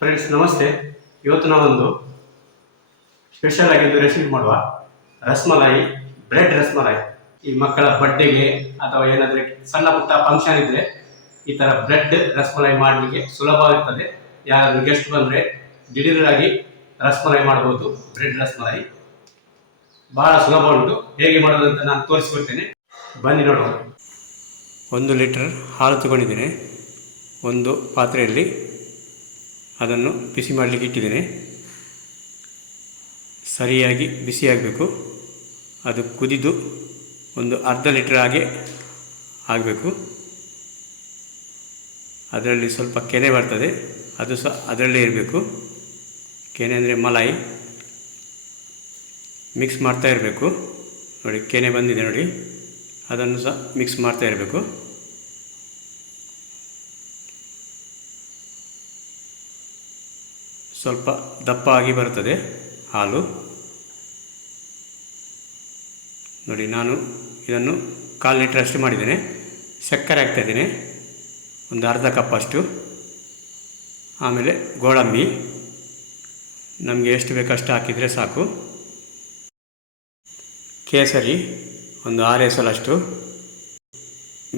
Friends ನಮಸ್ತೆ. ಇವತ್ತು ನಾವೊಂದು ಸ್ಪೆಷಲ್ ಆಗಿದ್ದು ರೆಸಿಪಿ ಮಾಡುವ ರಸ್ಮಲಾಯಿ, ಬ್ರೆಡ್ ರಸ್ಮಲಾಯಿ. ಈ ಮಕ್ಕಳ ಬರ್ತ್ಡೇಗೆ ಅಥವಾ ಏನಾದರೆ ಸಣ್ಣ ಪುಟ್ಟ ಫಂಕ್ಷನ್ ಇದ್ದರೆ ಈ ಥರ ಬ್ರೆಡ್ ರಸ್ಮಲಾಯಿ ಮಾಡಲಿಕ್ಕೆ ಸುಲಭವಾಗಿರ್ತದೆ. ಯಾರಾದರೂ ಗೆಸ್ಟ್ ಬಂದರೆ ದಿಢೀರಾಗಿ ರಸ್ಮಲಾಯಿ ಮಾಡ್ಬೋದು. ಬ್ರೆಡ್ ರಸ್ಮಲಾಯಿ ಬಹಳ ಸುಲಭ ಉಂಟು. ಹೇಗೆ ಮಾಡೋದು ಅಂತ ನಾನು ತೋರಿಸ್ಕೊಡ್ತೇನೆ, ಬನ್ನಿ ನೋಡುವ. 1 ಲೀಟರ್ ಹಾಲು ತಗೊಂಡಿದ್ದೇನೆ. ಒಂದು ಪಾತ್ರೆಯಲ್ಲಿ ಅದನ್ನು ಬಿಸಿ ಮಾಡಲಿಕ್ಕೆ ಇಟ್ಟಿದ್ದೇನೆ. ಸರಿಯಾಗಿ ಬಿಸಿಯಾಗಬೇಕು. ಅದು ಕುದಿದು ಒಂದು ಅರ್ಧ ಲೀಟರ್ ಹಾಗೆ ಆಗಬೇಕು. ಅದರಲ್ಲಿ ಸ್ವಲ್ಪ ಕೆನೆ ಬರ್ತದೆ, ಅದು ಸಹ ಅದರಲ್ಲೇ ಇರಬೇಕು. ಕೆನೆ ಅಂದರೆ ಮಲಾಯಿ. ಮಿಕ್ಸ್ ಮಾಡ್ತಾ ಇರಬೇಕು. ನೋಡಿ, ಕೆನೆ ಬಂದಿದೆ ನೋಡಿ, ಅದನ್ನು ಸಹ ಮಿಕ್ಸ್ ಮಾಡ್ತಾ ಇರಬೇಕು. ಸ್ವಲ್ಪ ದಪ್ಪ ಆಗಿ ಬರುತ್ತದೆ ಹಾಲು. ನೋಡಿ, ನಾನು ಇದನ್ನು 1/4 ಲೀಟರ್ ಅಷ್ಟು ಮಾಡಿದ್ದೇನೆ. ಸಕ್ಕರೆ ಹಾಕ್ತಾಯಿದ್ದೇನೆ, ಒಂದು ಅರ್ಧ ಕಪ್ ಅಷ್ಟು. ಆಮೇಲೆ ಗೋಡಂಬಿ ನಮಗೆ ಎಷ್ಟು ಬೇಕಷ್ಟು ಹಾಕಿದರೆ ಸಾಕು. ಕೇಸರಿ ಒಂದು 6 ಎಸಳಷ್ಟು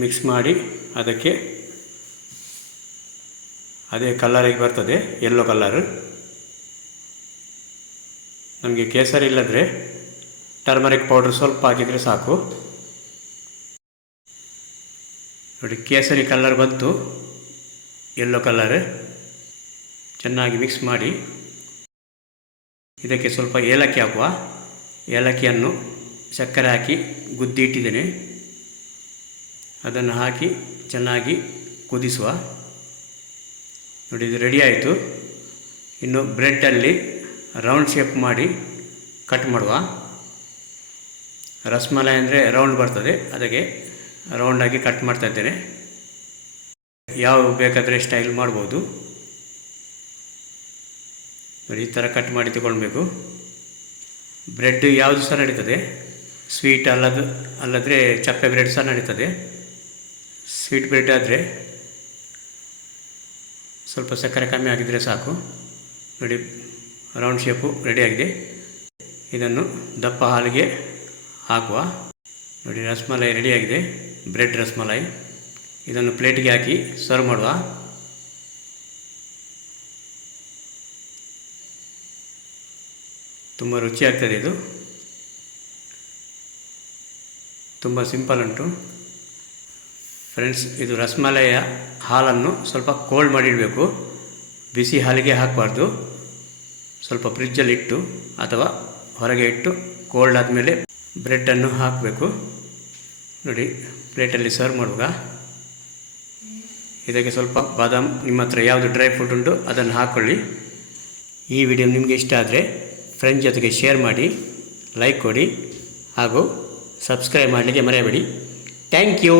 ಮಿಕ್ಸ್ ಮಾಡಿ ಅದಕ್ಕೆ ಅದೇ ಕಲರಿಗೆ ಬರ್ತದೆ, ಯೆಲ್ಲೋ ಕಲರ್. ನಮಗೆ ಕೇಸರಿ ಇಲ್ಲದ್ರೆ ಟರ್ಮರಿಕ್ ಪೌಡ್ರ್ ಸ್ವಲ್ಪ ಹಾಕಿದರೆ ಸಾಕು. ನೋಡಿ, ಕೇಸರಿ ಕಲರ್ ಬಂತು, ಯೆಲ್ಲೋ ಕಲರ್. ಚೆನ್ನಾಗಿ ಮಿಕ್ಸ್ ಮಾಡಿ ಇದಕ್ಕೆ ಸ್ವಲ್ಪ ಏಲಕ್ಕಿ ಹಾಕುವ. ಏಲಕ್ಕಿಯನ್ನು ಸಕ್ಕರೆ ಹಾಕಿ ಗುದ್ದಿ ಇಟ್ಟಿದ್ದೇನೆ. ಅದನ್ನು ಹಾಕಿ ಚೆನ್ನಾಗಿ ಕುದಿಸುವ. ನೋಡಿ, ಇದು ರೆಡಿ ಆಯಿತು. ಇನ್ನು ಬ್ರೆಡ್ಡಲ್ಲಿ ರೌಂಡ್ ಶೇಪ್ ಮಾಡಿ ಕಟ್ ಮಾಡುವ. ರಸ್ಮಲಾಯಿ ಅಂದರೆ ರೌಂಡ್ ಬರ್ತದೆ, ಅದಕ್ಕೆ ರೌಂಡಾಗಿ ಕಟ್ ಮಾಡ್ತಾ ಇದ್ದೇನೆ. ಯಾವ ಬೇಕಾದರೆ ಸ್ಟೈಲ್ ಮಾಡ್ಬೋದು. ನೋಡಿ, ಈ ಥರ ಕಟ್ ಮಾಡಿ ತಗೊಳ್ಬೇಕು. ಬ್ರೆಡ್ ಯಾವುದು ಸಹ ನಡೀತದೆ. ಸ್ವೀಟ್ ಅಲ್ಲದ್ರೆ ಚಪ್ಪೆ ಬ್ರೆಡ್ ಸಹ ನಡೀತದೆ. ಸ್ವೀಟ್ ಬ್ರೆಡ್ ಆದರೆ ಸ್ವಲ್ಪ ಸಕ್ಕರೆ ಕಮ್ಮಿ ಆಗಿದ್ದರೆ ಸಾಕು. ನೋಡಿ, ರೌಂಡ್ ಶೇಪು ರೆಡಿಯಾಗಿದೆ. ಇದನ್ನು ದಪ್ಪ ಹಾಲಿಗೆ ಹಾಕುವ. ನೋಡಿ, ರಸ್ಮಲಾಯಿ ರೆಡಿಯಾಗಿದೆ, ಬ್ರೆಡ್ ರಸ್ಮಲಾಯಿ. ಇದನ್ನು ಪ್ಲೇಟಿಗೆ ಹಾಕಿ ಸರ್ವ್ ಮಾಡುವ. ತುಂಬ ರುಚಿಯಾಗ್ತದೆ. ಇದು ತುಂಬ ಸಿಂಪಲ್ ಉಂಟು ಫ್ರೆಂಡ್ಸ್. ಇದು ರಸ್ಮಲಾಯಿಯ ಹಾಲನ್ನು ಸ್ವಲ್ಪ ಕೋಲ್ಡ್ ಮಾಡಿಡಬೇಕು. ಬಿಸಿ ಹಾಲಿಗೆ ಹಾಕಬಾರ್ದು. ಸ್ವಲ್ಪ ಫ್ರಿಜ್ಜಲ್ಲಿ ಇಟ್ಟು ಅಥವಾ ಹೊರಗೆ ಇಟ್ಟು ಕೋಲ್ಡ್ ಆದಮೇಲೆ ಬ್ರೆಡ್ಡನ್ನು ಹಾಕಬೇಕು. ನೋಡಿ, ಪ್ಲೇಟಲ್ಲಿ ಸರ್ವ್ ಮಾಡುವಾಗ ಇದಕ್ಕೆ ಸ್ವಲ್ಪ ಬಾದಾಮ್, ನಿಮ್ಮ ಹತ್ರ ಯಾವುದು ಡ್ರೈ ಫ್ರೂಟ್ ಉಂಟು ಅದನ್ನು ಹಾಕ್ಕೊಳ್ಳಿ. ಈ ವಿಡಿಯೋ ನಿಮಗೆ ಇಷ್ಟ ಆದರೆ ಫ್ರೆಂಡ್ಸ್ ಜೊತೆಗೆ ಶೇರ್ ಮಾಡಿ, ಲೈಕ್ ಕೊಡಿ ಹಾಗೂ ಸಬ್ಸ್ಕ್ರೈಬ್ ಮಾಡಲಿಕ್ಕೆ ಮರೆಯಬೇಡಿ. Thank you.